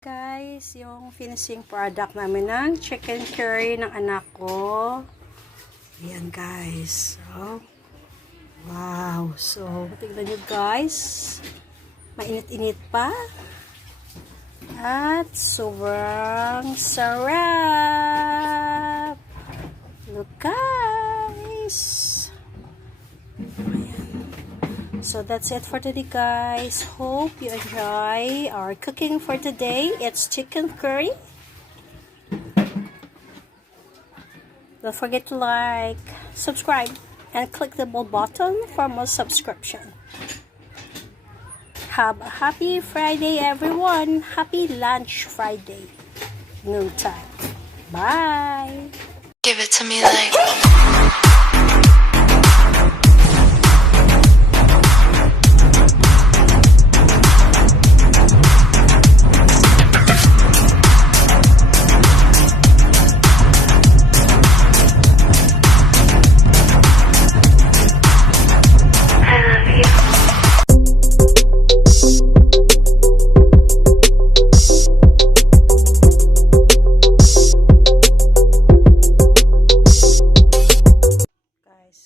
Guys, yung finishing product namin ng chicken curry ng anak ko. Ayan guys. So, wow. So, tingnan nyo guys. Mainit-init pa. At sobrang sarap. Look guys. Ayan. So that's it for today guys. Hope you enjoy our cooking for today. It's chicken curry. Don't forget to like, subscribe, and click the bell button for more subscription. Have a happy Friday everyone. Happy lunch Friday. Noontime. Bye. Give it to me like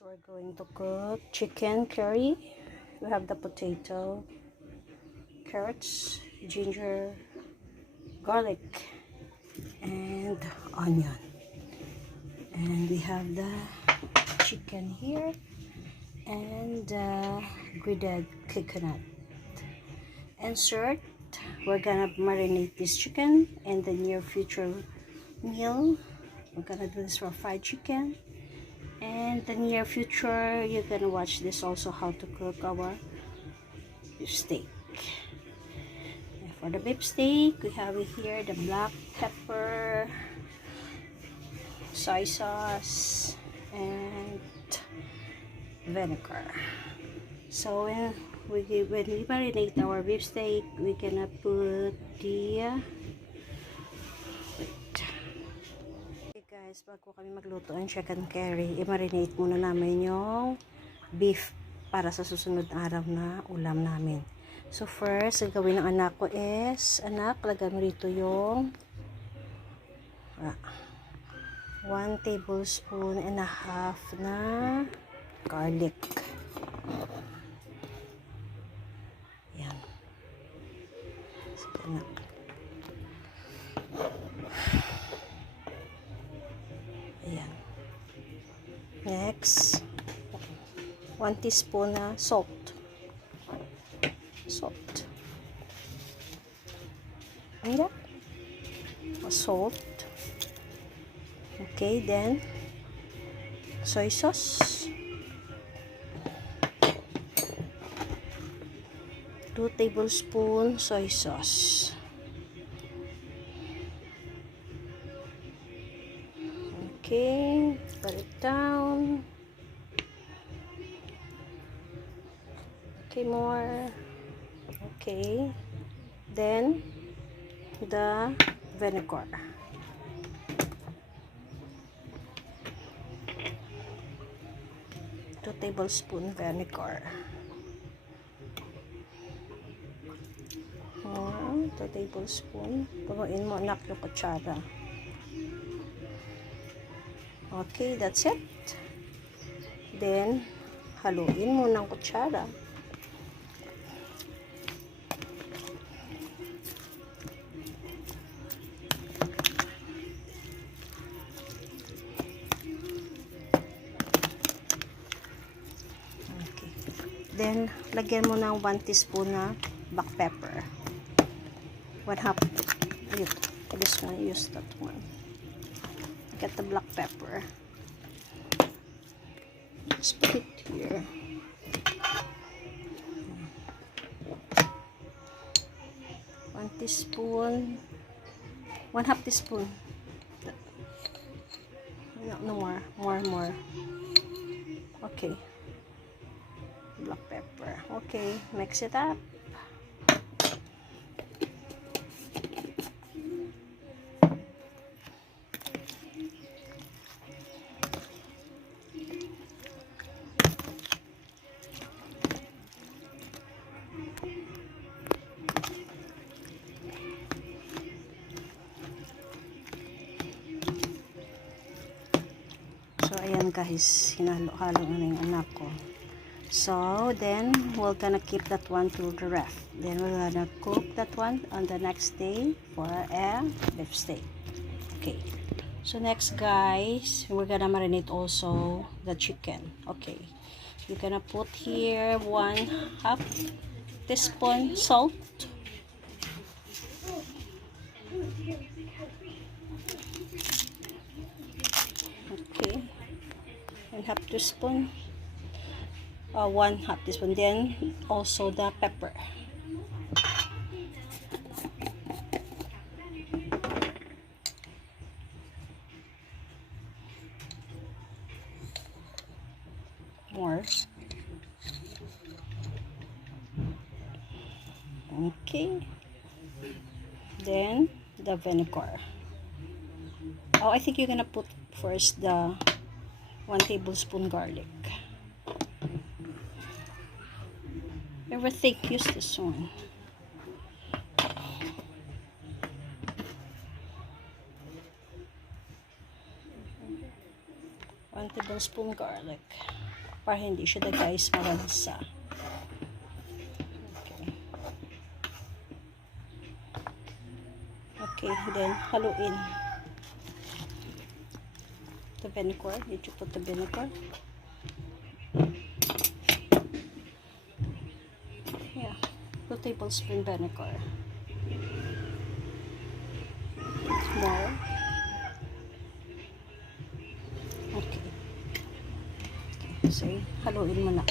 we're going to cook chicken curry. We have the potato, carrots, ginger, garlic, and onion. And we have the chicken here and grated coconut. Insert, we're gonna marinate this chicken in the near future meal. We're gonna do this for fried chicken. And in the near future, you're gonna watch this also how to cook our beef steak. And for the beef steak, we have here the black pepper, soy sauce, and vinegar. So when we marinate our beef steak, we're gonna put the guys, bago kami magluto ng chicken curry, i-marinate muna namin yung beef para sa susunod na araw na ulam namin. So first, ang gawin ng anak ko is, anak, lagay mo rito yung 1 tablespoon and a half na garlic. Yan. Sige, anak. Ayan. Next, 1 teaspoon na salt. Ayan. Salt. Okay, then soy sauce. 2 tablespoon soy sauce. Okay, put it down. Okay, more. Okay, then the vinegar. Two tablespoon vinegar. More, 2 tablespoon. Punuin mo anak yung kutsara. Okay, that's it. Then, haluin mo ng kutsara. Okay. Then, lagyan mo ng 1 teaspoon na black pepper. 1/2. This one, use that one. Get the black pepper. Just put it here. One teaspoon. 1/2 teaspoon. No more. More. Okay. Black pepper. Okay. Mix it up. ayan guys, hinalo-halo na yung anak ko. So then we're gonna keep that one to the ref. Then we're gonna cook that one on the next day for a beef steak. Okay, so next guys, we're gonna marinate also the chicken. Okay, you're gonna put here 1/2 teaspoon salt. Okay, and 1/2 teaspoon, 1/2 teaspoon. Then also the pepper. More. Okay, then the vinegar. Oh, I think you're gonna put first the 1 tablespoon garlic. Everything, use this one. One tablespoon garlic. Para hindi siya na guys malansa. Okay. Okay, then haluin. The vinegar. Did you put the vinegar? Yeah, 2 tablespoon vinegar. More. Okay. So, haluin mo na.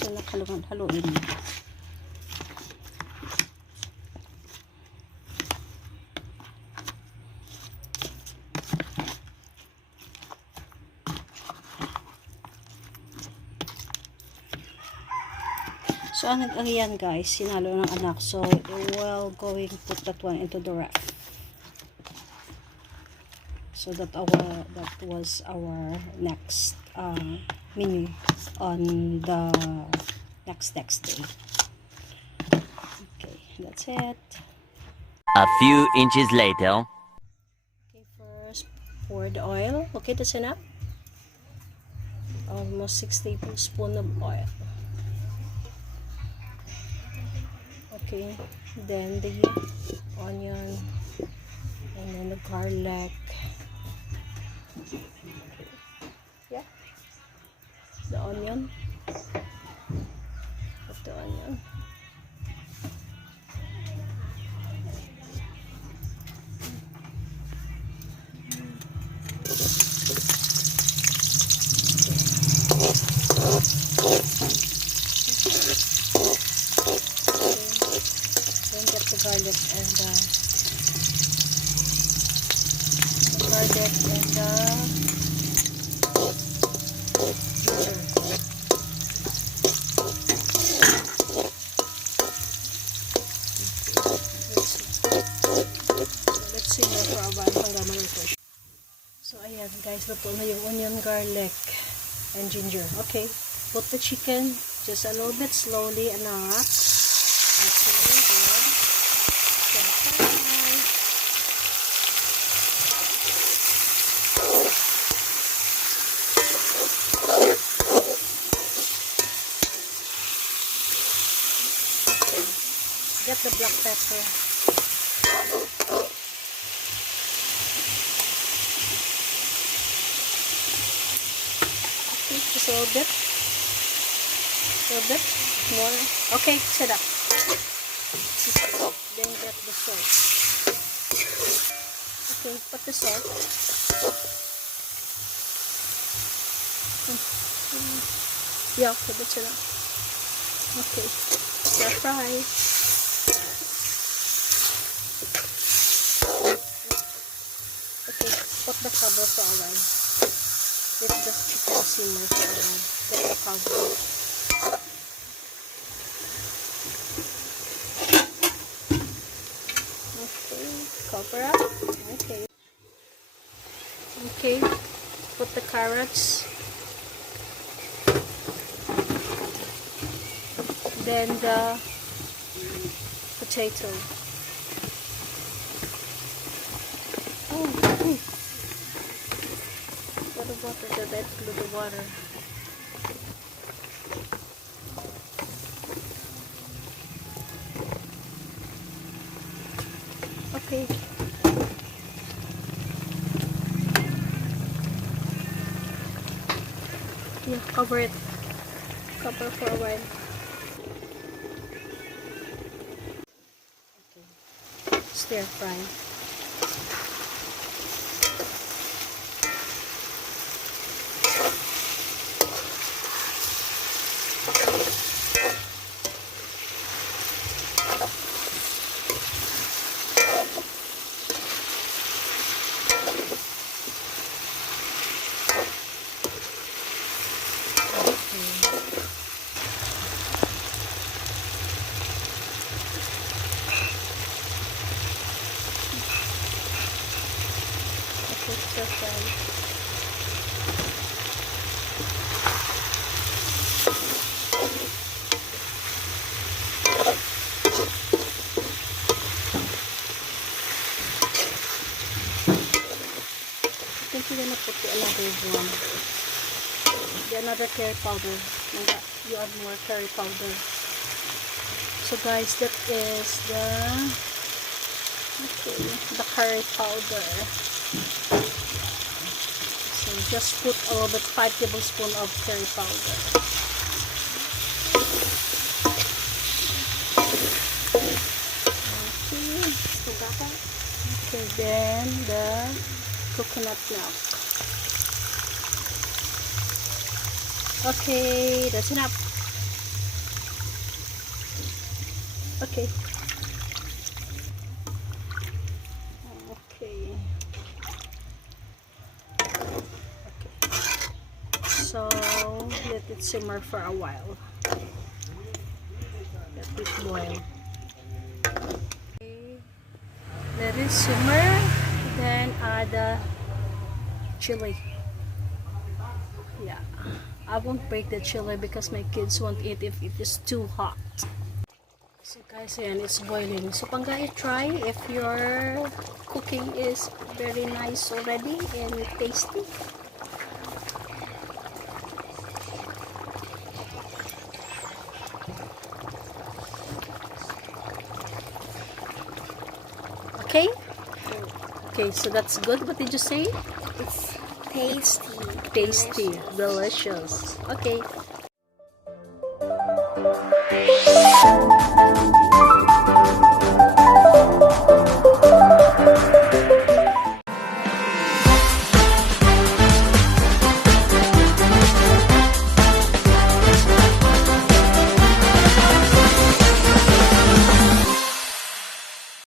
So, haluin mo. So, ayan guys, sinalo ng anak. So, we'll going to put that one into the ref. So, that was our next menu on the next day. Okay, that's it. A few inches later. Okay, first pour the oil. Okay, that's enough. Almost 6 tablespoons of oil. Okay, then the onion and then the garlic. Yeah, the onion. Put the onion. Then get the garlic and the let's simmer for a while hanggang maluto. So ayan guys, luto na yung onion, garlic, and ginger. Okay, put the chicken just a little bit slowly, anak. Okay, then get the black pepper. Okay, just a little bit more. Okay, set up. Then get the salt. Okay, put the salt. Yeah, okay, that's enough. Okay, stir fry. Okay, put the cover for a while. Let the chicken simmer for a while. Get the cover. Okay, cover up. Okay. Okay, put the carrots, then the potato. Oh, for the water, the water. Okay. Yeah, cover it. Cover for a while. Okay. Stir fry. Stir fry. I think you're gonna put the another one. The another curry powder. You add more curry powder. So guys, that is the curry powder. So just put a little bit, 5 tablespoons of curry powder. Okay, then the coconut milk. Okay, that's enough. Okay. Okay. So let it simmer for a while. Let it boil. Okay. Let it simmer. Then add the chili. Yeah. I won't break the chili because my kids won't eat if it is too hot. So guys, ayan, it's boiling. So pangga try if your cooking is very nice already and tasty. Okay? Okay, so that's good. What did you say? It's tasty. Tasty. Delicious. Okay.